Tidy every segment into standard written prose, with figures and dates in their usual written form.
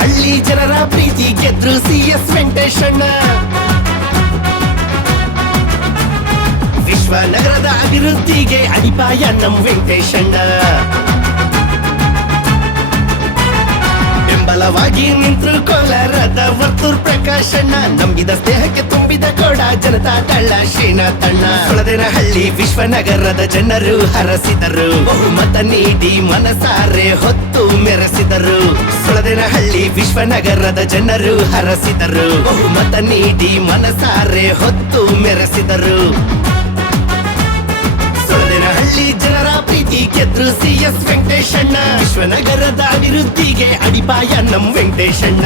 ಹಳ್ಳಿ ಜನರ ಪ್ರೀತಿ ಗೆದ್ರು CS ವೆಂಕಟೇಶಣ್ಣ. ವಿಶ್ವನಗರದ ಅಭಿವೃದ್ಧಿಗೆ ಅಡಿಪಾಯ ನಮ್ ವೆಂಕಟೇಶಣ್ಣ. ಬೆಂಬಲವಾಗಿ ನಿಂತರು ಕೋಲಾರದ ವರ್ತೂರ್ ಪ್ರಕಾಶಣ್ಣ. ನಂಬಿದ ಸ್ನೇಹಕ್ಕೆ ತುಂಬಿದ ಕೋಡ ಜನತಾ ದಳ ಶ್ರೀನಾಥಣ್ಣ. ಸೊಳದೇನಹಳ್ಳಿ ವಿಶ್ವನಗರದ ಜನರು ಹರಸಿದರು, ಬಹುಮತ ನೀಡಿ ಮನಸಾರೆ ಹೊತ್ತು ಮೆರೆಸಿದರು. ಸೊಳದೇನಹಳ್ಳಿ ವಿಶ್ವನಗರದ ಜನರು ಹರಸಿದರು, ಬಹುಮತ ನೀಡಿ ಮನಸಾರೆ ಹೊತ್ತು ಮೆರೆಸಿದರು. ಸೊಳದೇನಹಳ್ಳಿ ಜನರ ಪ್ರೀತಿ ಗೆದ್ರು CS ವೆಂಕಟೇಶಣ್ಣ. ವಿಶ್ವನಗರದ ಅಭಿವೃದ್ಧಿಗೆ ಅಡಿಪಾಯ ನಮ್ ವೆಂಕಟೇಶಣ್ಣ.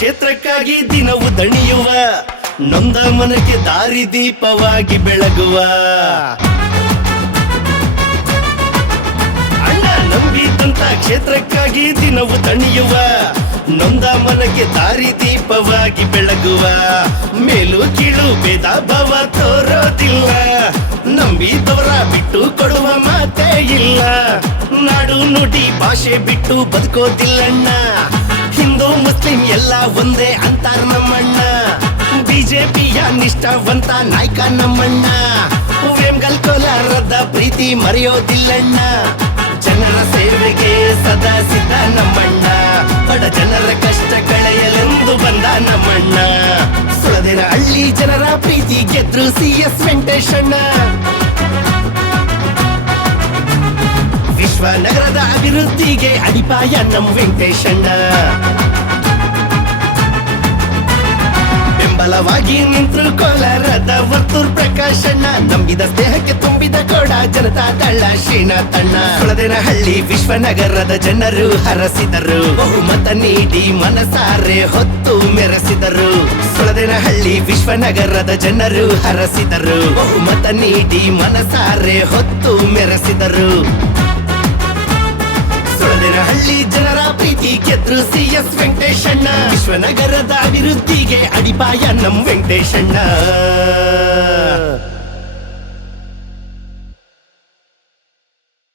ಕ್ಷೇತ್ರಕ್ಕಾಗಿ ದಿನವು ದಣಿಯುವ, ನೊಂದ ಮನಕ್ಕೆ ದಾರಿ ದೀಪವಾಗಿ ಬೆಳಗುವ ಅಣ್ಣ. ನಂಬಿದಂತ ಕ್ಷೇತ್ರಕ್ಕಾಗಿ ದಿನವು ದಣಿಯುವ, ನೊಂದ ಮನಕ್ಕೆ ದಾರಿ ದೀಪವಾಗಿ ಬೆಳಗುವ. ಮೇಲು ಕೀಳು ಭೇದ ಭಾವ ತೋರೋದಿಲ್ಲ, ನಂಬಿದವರ ಬಿಟ್ಟು ಕೊಡುವ ಮಾತೇ ಇಲ್ಲ. ನಾಡು ನುಡಿ ಭಾಷೆ ಬಿಟ್ಟು ಬದುಕೋದಿಲ್ಲಣ್ಣ, ಹಿಂದೂ ಮುಸ್ಲಿಂ ಎಲ್ಲ ಒಂದೇ ಅಂತಾರ ನಮ್ಮಣ್ಣ. ಬಿಜೆಪಿಯ ನಿಷ್ಠಾವಂತ ನಾಯಕ ನಮ್ಮಣ್ಣ. ವೇಮ್ಗಲ್ ಕೋಲಾರದ ಪ್ರೀತಿ ಮರೆಯೋದಿಲ್ಲಣ್ಣ, ಜನರ ಸೇವೆಗೆ ಸದಾ ಸಿದ್ಧ ನಮ್ಮಣ್ಣ. ಬಡ ಜನರ ಕಷ್ಟ ಕಳೆಯಲೆಂದು ಬಂದ ನಮ್ಮಣ್ಣ. ಸೊಳದೇನಹಳ್ಳಿ ಜನರ ಪ್ರೀತಿ ಗೆದ್ರು CS ವೆಂಕಟೇಶಣ್ಣ. ವಿಶ್ವನಗರದ ಅಭಿವೃದ್ಧಿಗೆ ಅಡಿಪಾಯ ನಮ್ ವೆಂಕಟೇಶಣ್ಣ. ಬೆಂಬಲವಾಗಿ ನಿಂತರು ಕೋಲಾರದ ವರ್ತೂರ್ ಪ್ರಕಾಶಣ್ಣ. ನಂಬಿದ ಸ್ನೇಹಕ್ಕೆ ತುಂಬಿದ ಕೋಡ ಜನತಾ ದಳ ಶ್ರೀನಾಥಣ್ಣ. ಸೊಳದೇನಹಳ್ಳಿ ವಿಶ್ವನಗರದ ಜನರು ಹರಸಿದರು, ಬಹುಮತ ನೀಡಿ ಮನಸಾರೆ ಹೊತ್ತು ಮೆರೆಸಿದರು. ಸೊಳದೇನಹಳ್ಳಿ ವಿಶ್ವನಗರದ ಜನರು ಹರಸಿದರು, ಬಹುಮತ ನೀಡಿ ಮನಸಾರೆ ಹೊತ್ತು ಮೆರೆಸಿದರು. ಸೊಳದೇನಹಳ್ಳಿ ಜನರ ಪ್ರೀತಿ ಗೆದ್ರು CS ವೆಂಕಟೇಶಣ್ಣ. ವಿಶ್ವನಗರದ ಅಭಿವೃದ್ಧಿಗೆ ಅಡಿಪಾಯ ನಮ್ ವೆಂಕಟೇಶಣ್ಣ.